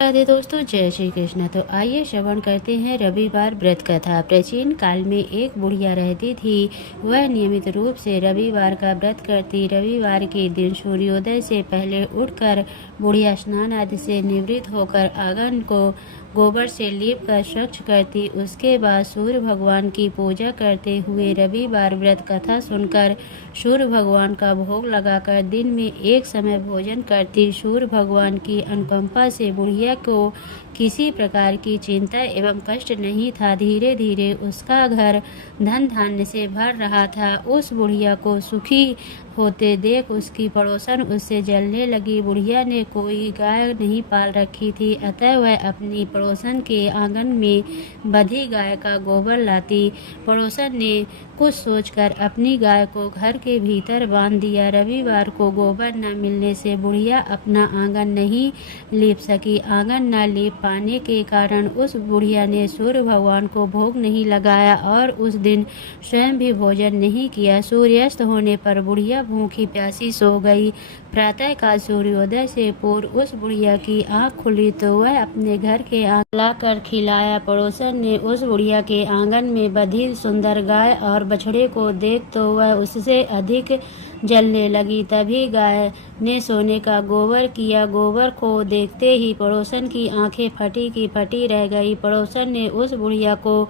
राधे दोस्तों, जय श्री कृष्ण। तो आइए श्रवण करते हैं रविवार व्रत कथा। प्राचीन काल में एक बुढ़िया रहती थी। वह नियमित रूप से रविवार का व्रत करती। रविवार के दिन सूर्योदय से पहले उठकर बुढ़िया स्नान आदि से निवृत्त होकर आंगन को गोबर से लीप कर स्वच्छ करती। उसके बाद सूर्य भगवान की पूजा करते हुए रविवार व्रत कथा सुनकर सूर्य भगवान का भोग लगाकर दिन में एक समय भोजन करती। सूर्य भगवान की अनुकंपा से बुढ़िया को किसी प्रकार की चिंता एवं कष्ट नहीं था। धीरे धीरे उसका घर धन धान्य से भर रहा था। उस बुढ़िया को सुखी होते देख उसकी पड़ोसन उससे जलने लगी। बुढ़िया ने कोई गाय नहीं पाल रखी थी, अतः वह अपनी पड़ोसन के आंगन में बंधी गाय का गोबर लाती। पड़ोसन ने कुछ सोचकर अपनी गाय को घर के भीतर बांध दिया। रविवार को गोबर न मिलने से बुढ़िया अपना आंगन नहीं लीप सकी। आंगन न लीप पाने के कारण उस बुढ़िया ने सूर्य भगवान को भोग नहीं लगाया और उस दिन स्वयं भी भोजन नहीं किया। सूर्यास्त होने पर बुढ़िया भूखी प्यासी सो गई। प्रातः काल सूर्योदय से पूर्व उस बुढ़िया की आंख खुली तो वह अपने घर के आंगन लाकर खिलाया। पड़ोसन ने उस बुढ़िया के आंगन में बंधी सुंदर गाय और बछड़े को देख तो वह उससे अधिक जलने लगी। तभी गाय ने सोने का गोबर किया। गोबर को देखते ही पड़ोसन की आंखें फटी की फटी रह गई। पड़ोसन ने उस बुढ़िया को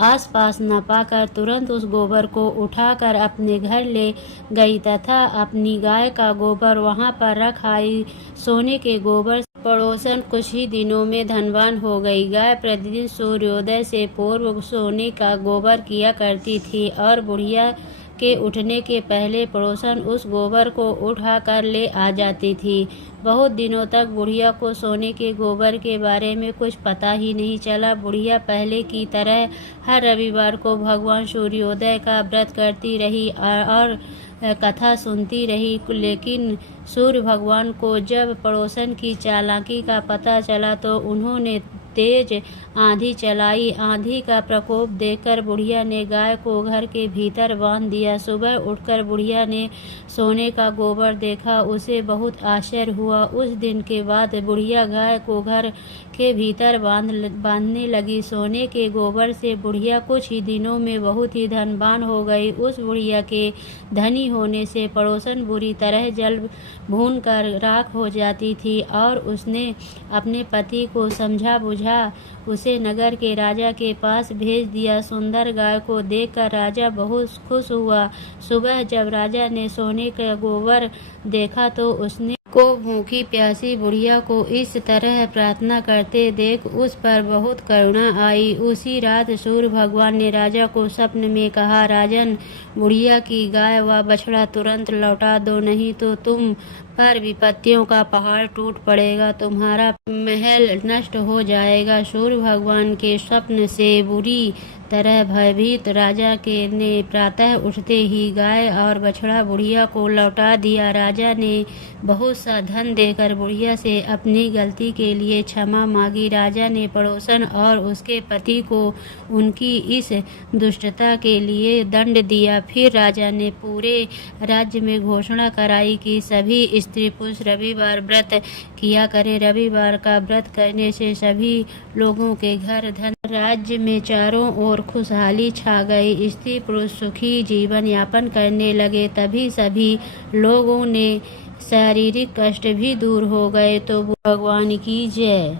आसपास न पाकर तुरंत उस गोबर को उठाकर अपने घर ले गई तथा अपनी गाय का गोबर वहां पर रख आई। सोने के गोबर पड़ोसन कुछ ही दिनों में धनवान हो गई। गाय प्रतिदिन सूर्योदय से पूर्व सोने का गोबर किया करती थी और बुढ़िया के उठने के पहले पड़ोसन उस गोबर को उठा कर ले आ जाती थी। बहुत दिनों तक बुढ़िया को सोने के गोबर के बारे में कुछ पता ही नहीं चला। बुढ़िया पहले की तरह हर रविवार को भगवान सूर्योदय का व्रत करती रही और कथा सुनती रही। लेकिन सूर्य भगवान को जब पड़ोसन की चालाकी का पता चला तो उन्होंने तेज आंधी चलाई। आंधी का प्रकोप देखकर बुढ़िया ने गाय को घर के भीतर बांध दिया। सुबह उठकर बुढ़िया ने सोने का गोबर देखा, उसे बहुत आश्चर्य हुआ। उस दिन के बाद बुढ़िया गाय को घर के भीतर बांधने लगी। सोने के गोबर से बुढ़िया कुछ ही दिनों में बहुत ही धनवान हो गई। उस बुढ़िया के धनी होने से पड़ोसन बुरी तरह जल भून कर राख हो जाती थी और उसने अपने पति को समझा बुझा उसे नगर के राजा के पास भेज दिया। सुंदर गाय को देखकर राजा बहुत खुश हुआ। सुबह जब राजा ने सोने का गोबर देखा तो उसने को भूखी प्यासी बुढ़िया को इस तरह प्रार्थना करते देख उस पर बहुत करुणा आई। उसी रात सूर्य भगवान ने राजा को स्वप्न में कहा, राजन, बुढ़िया की गाय व बछड़ा तुरंत लौटा दो, नहीं तो तुम पर विपत्तियों का पहाड़ टूट पड़ेगा, तुम्हारा महल नष्ट हो जाएगा। सूर्य भगवान के स्वप्न से बुरी तरह भयभीत राजा के ने प्रातः उठते ही गाय और बछड़ा बुढ़िया को लौटा दिया। राजा ने बहुत सा धन देकर बुढ़िया से अपनी गलती के लिए क्षमा मांगी। राजा ने पड़ोसन और उसके पति को उनकी इस दुष्टता के लिए दंड दिया। फिर राजा ने पूरे राज्य में घोषणा कराई कि सभी स्त्री पुरुष रविवार व्रत किया करें। रविवार का व्रत करने से सभी लोगों के घर धन राज्य में चारों ओर खुशहाली छा गई। स्त्री पुरुष सुखी जीवन यापन करने लगे। तभी सभी लोगों ने शारीरिक कष्ट भी दूर हो गए। तो भगवान की जय।